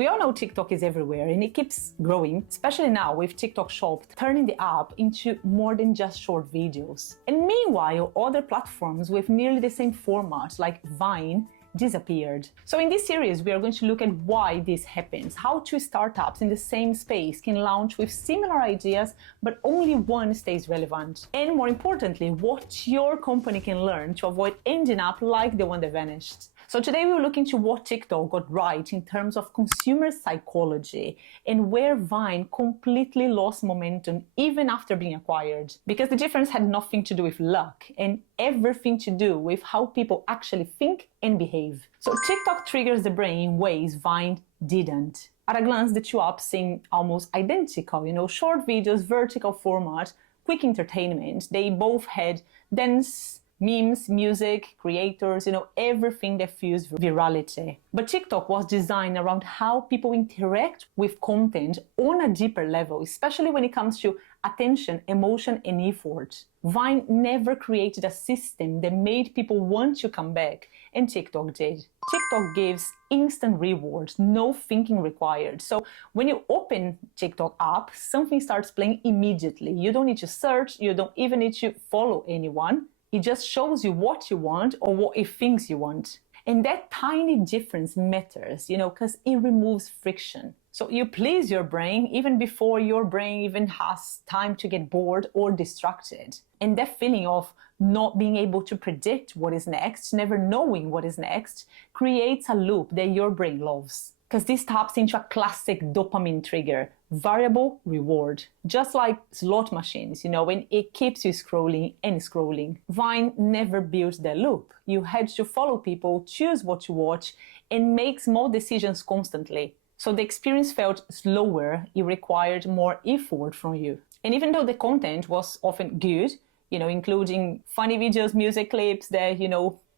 We all know TikTok is everywhere and it keeps growing, especially now with TikTok Shop turning the app into more than just short videos. And meanwhile, other platforms with nearly the same format like Vine disappeared. So in this series, we are going to look at why this happens, how two startups in the same space can launch with similar ideas, but only one stays relevant. And more importantly, what your company can learn to avoid ending up like the one that vanished. So today we will look into what TikTok got right in terms of consumer psychology and where Vine completely lost momentum even after being acquired. Because the difference had nothing to do with luck and everything to do with how people actually think and behave. So TikTok triggers the brain in ways Vine didn't. At a glance, the two apps seem almost identical, short videos, vertical format, quick entertainment. They both had dense memes, music, creators, everything that fuels virality. But TikTok was designed around how people interact with content on a deeper level, especially when it comes to attention, emotion, and effort. Vine never created a system that made people want to come back, and TikTok did. TikTok gives instant rewards, no thinking required. So when you open TikTok app, something starts playing immediately. You don't need to search, you don't even need to follow anyone. It just shows you what you want or what it thinks you want. And that tiny difference matters, because it removes friction. So you please your brain even before your brain even has time to get bored or distracted. And that feeling of not being able to predict what is next, never knowing what is next, creates a loop that your brain loves. Because this taps into a classic dopamine trigger, variable reward. Just like slot machines, when it keeps you scrolling and scrolling. Vine never built that loop. You had to follow people, choose what to watch, and make small decisions constantly. So the experience felt slower, it required more effort from you. And even though the content was often good, including funny videos, music clips that,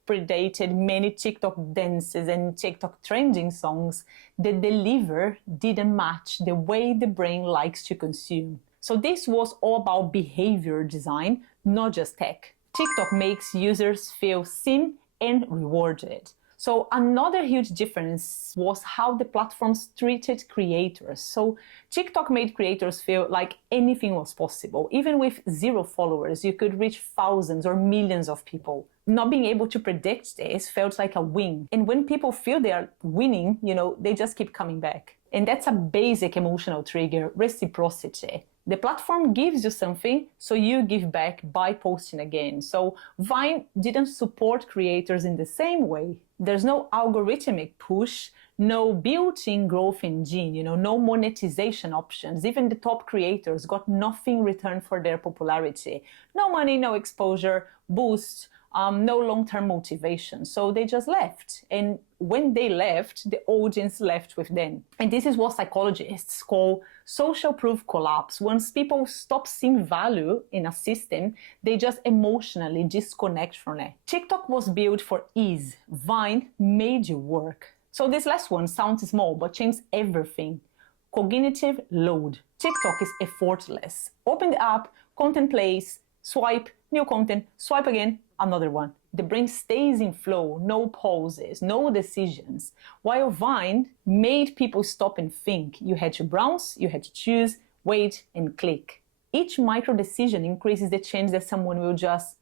predated many TikTok dances and TikTok trending songs, the deliver didn't match the way the brain likes to consume. So this was all about behavior design, not just tech. TikTok makes users feel seen and rewarded. So another huge difference was how the platforms treated creators. So TikTok made creators feel like anything was possible. Even with 0 followers, you could reach thousands or millions of people. Not being able to predict this felt like a win. And when people feel they are winning, they just keep coming back. And that's a basic emotional trigger, reciprocity. The platform gives you something, so you give back by posting again. So Vine didn't support creators in the same way. There's no algorithmic push, no built-in growth engine, no monetization options. Even the top creators got nothing in return for their popularity. No money, no exposure, boost, no long-term motivation. So they just left. And when they left, the audience left with them. And this is what psychologists call social proof collapse. Once people stop seeing value in a system, they just emotionally disconnect from it. TikTok was built for ease. Vine made you work. So this last one sounds small, but changes everything. Cognitive load. TikTok is effortless. Open the app, content plays, swipe, new content, swipe again, another one. The brain stays in flow, no pauses, no decisions. While Vine made people stop and think. You had to browse, you had to choose, wait, and click. Each micro decision increases the chance that someone will just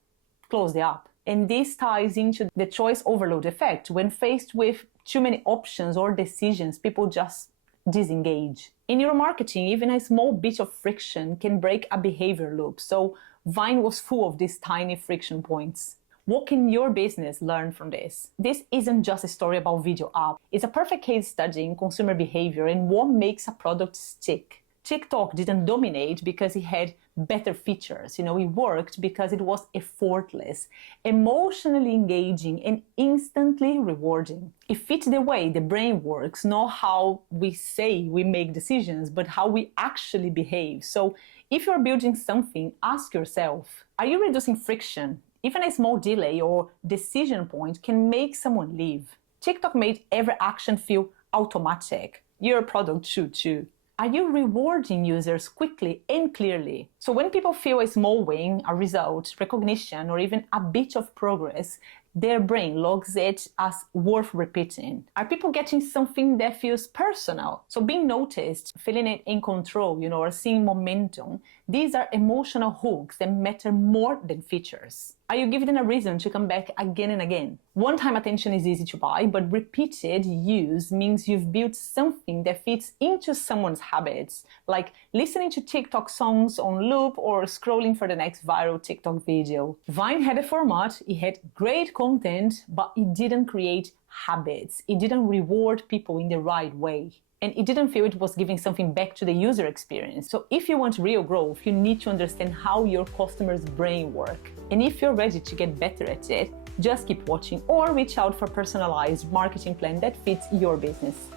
close the app. And this ties into the choice overload effect. When faced with too many options or decisions, people just disengage. In neuromarketing, even a small bit of friction can break a behavior loop. So Vine was full of these tiny friction points. What can your business learn from this? This isn't just a story about video app. It's a perfect case study in consumer behavior and what makes a product stick. TikTok didn't dominate because it had better features. It worked because it was effortless, emotionally engaging, and instantly rewarding. It fits the way the brain works, not how we say we make decisions, but how we actually behave. So if you're building something, ask yourself, are you reducing friction? Even a small delay or decision point can make someone leave. TikTok made every action feel automatic. Your product should too. Are you rewarding users quickly and clearly? So when people feel a small win, a result, recognition, or even a bit of progress, their brain logs it as worth repeating. Are people getting something that feels personal? So being noticed, feeling it in control, or seeing momentum, these are emotional hooks that matter more than features. Are you giving them a reason to come back again and again? One-time attention is easy to buy, but repeated use means you've built something that fits into someone's habits, like listening to TikTok songs on loop or scrolling for the next viral TikTok video. Vine had a format, it had great content, but it didn't create habits. It didn't reward people in the right way. And it didn't feel it was giving something back to the user experience. So if you want real growth, you need to understand how your customers' brain work. And if you're ready to get better at it, just keep watching or reach out for a personalized marketing plan that fits your business.